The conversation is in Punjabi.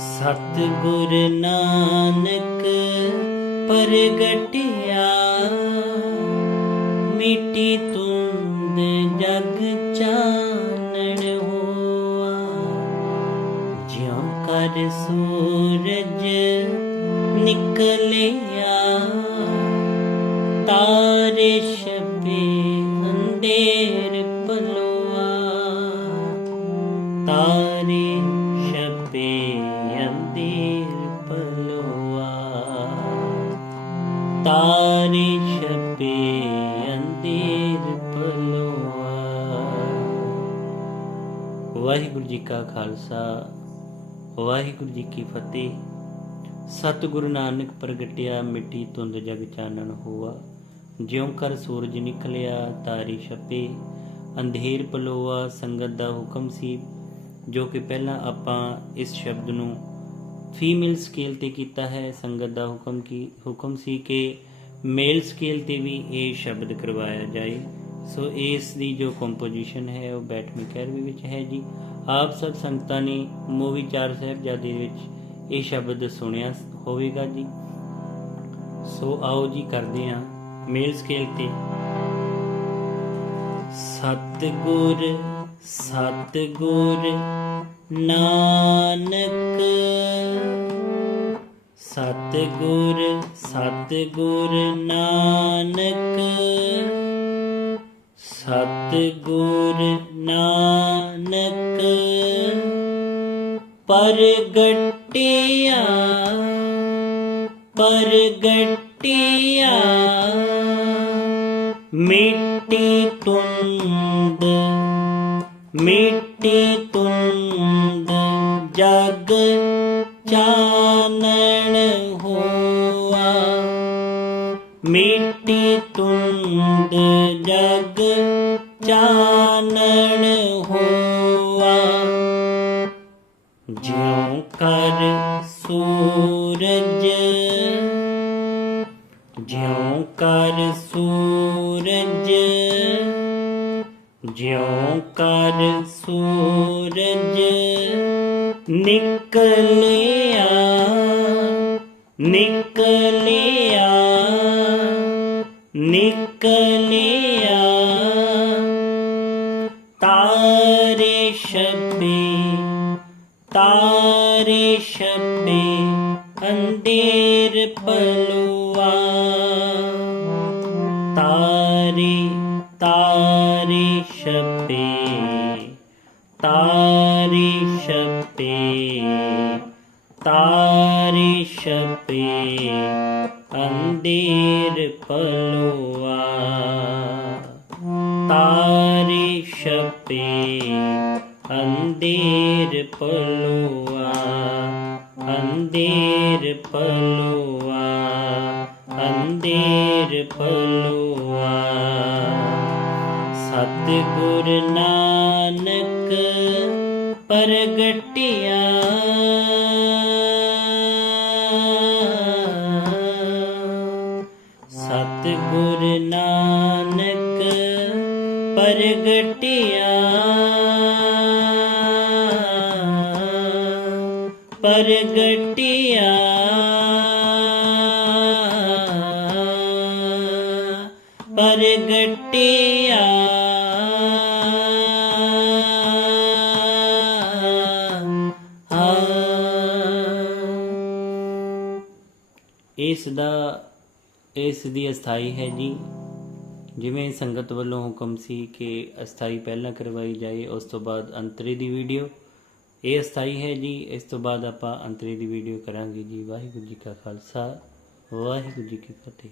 ਸਤਿਗੁਰ ਨਾਨਕ, ਪ੍ਰਗਟਿਆ। ਮਿੱਟੀ ਤੁੰਦ ਜਗ ਚਾਨਣ ਹੋਆ। ਜਿਉ ਕਰ ਸੂਰਜ ਨਿਕਲਿਆ। ਤਾਰੇ ਛਪੇ ਅੰਧੇਰ ਤਾਰੇ ਛਪੇ ਅੰਧੇਰ ਪਲੋਆ ਵਾਹਿਗੁਰੂ ਜੀ ਕਾ ਖਾਲਸਾ ਵਾਹਿਗੁਰੂ ਜੀ ਕੀ ਫਤਿਹ ਸਤਿਗੁਰੂ ਨਾਨਕ ਪ੍ਰਗਟਿਆ ਮਿੱਟੀ ਤੁੰਦ ਜਗ ਚਾਨਣ ਹੋਆ ਜਿਉਂ ਕਰ ਸੂਰਜ ਨਿਕਲਿਆ ਤਾਰੀ ਛਪੇ ਅੰਧੇਰ ਪਲੋਆ ਸੰਗਤ ਦਾ ਹੁਕਮ ਸੀ ਜੋ ਕਿ ਪਹਿਲਾਂ ਆਪਾਂ ਇਸ ਸ਼ਬਦ ਨੂੰ ਫੀਮੇਲ ਸਕੇਲ ਤੇ ਕੀਤਾ ਹੈ, ਸੰਗਤ ਦਾ ਹੁਕਮ ਕੀ, ਹੁਕਮ ਸੀ ਕਿ ਮੇਲ ਸਕੇਲ ਤੇ ਵੀ ਇਹ ਸ਼ਬਦ ਕਰਵਾਇਆ ਜਾਏ। ਸੋ ਇਸ ਦੀ ਜੋ ਕੰਪੋਜੀਸ਼ਨ ਹੈ, ਉਹ ਬੈਠਵੀਂ ਕਹਿਰਵੀਂ ਵਿੱਚ ਹੈ ਜੀ। ਆਪ ਸਭ ਸੰਗਤਾਂ ਨੇ ਮੂਵੀ ਚਾਰ ਸਾਹਿਬਜ਼ਾਦੇ ਵਿੱਚ ਇਹ ਸ਼ਬਦ ਸੁਣਿਆ ਹੋਵੇਗਾ ਜੀ। ਸੋ ਆਓ ਜੀ ਕਰਦੇ ਹਾਂ ਮੇਲ ਸਕੇਲ ਤੇ। ਸਤਿਗੁਰ ਸਤਿਗੁਰ ਨਾਨਕ ਸਤਿਗੁਰ ਸਤਿਗੁਰ ਨਾਨਕ। ਸਤਿਗੁਰ ਨਾਨਕ ਪਰਗਟਿਆ ਪਰਗਟਿਆ। ਮਿੱਟੀ ਤੁੰਦ ਮਿੱਟੀ ਤੁੰਦ ਜਗ ਚਾਨਣ। ਚਾਨਣ ਹੋਆ। ਜਿਉ ਕਰ ਸੂਰਜ ਜਿਉ ਕਰ ਸੂਰਜ ਜਿਉ ਕਰ ਸੂਰਜ ਨਿਕਲਿਆ ਨਿਕਲਿਆ ਨਿਕਲਿਆ। ਛਪੇ ਤਾਰੇ ਛਪੇ ਅੰਧੇਰ ਪਲਵਾ ਤਾਰੇ ਤਾਰੇ ਛਪੇ ਤਾਰੇ ਛਪੇ ਤਾਰੇ ਛਪੇ ਅੰਧੇਰ ਪਲਵਾ ਤਾਰੇ ਛਪੇ ਅੰਧੇਰ ਪਲੋਆ ਅੰਧੇਰ ਪਲੋਆ ਅੰਧੇਰ ਪਲੋਆ। ਸਤਿਗੁਰ ਨਾਨਕ ਪ੍ਰਗਟਿਆ ਸਤਿਗੁਰ ਨਾਨਕ ਪ੍ਰਗਟਿਆ। ਪ੍ਰਗਟਿਆ ਪ੍ਰਗਟਿਆ ਇਸ ਦਾ, ਇਸ ਦੀ ਅਸਥਾਈ ਹੈ ਜੀ। ਜਿਵੇਂ ਸੰਗਤ ਵੱਲੋਂ ਹੁਕਮ ਸੀ ਕਿ ਅਸਥਾਈ ਪਹਿਲਾਂ ਕਰਵਾਈ ਜਾਏ, ਉਸ ਤੋਂ ਬਾਅਦ ਅੰਤਰੇ ਦੀ ਵੀਡੀਓ ਇਹ ਅਸਥਾਈ ਹੈ ਜੀ। ਇਸ ਤੋਂ ਬਾਅਦ ਆਪਾਂ ਅੰਤਰੇ ਦੀ ਵੀਡੀਓ ਕਰਾਂਗੇ ਜੀ। ਵਾਹਿਗੁਰੂ ਜੀ ਕਾ ਖਾਲਸਾ, ਵਾਹਿਗੁਰੂ ਜੀ ਕੀ ਫਤਿਹ।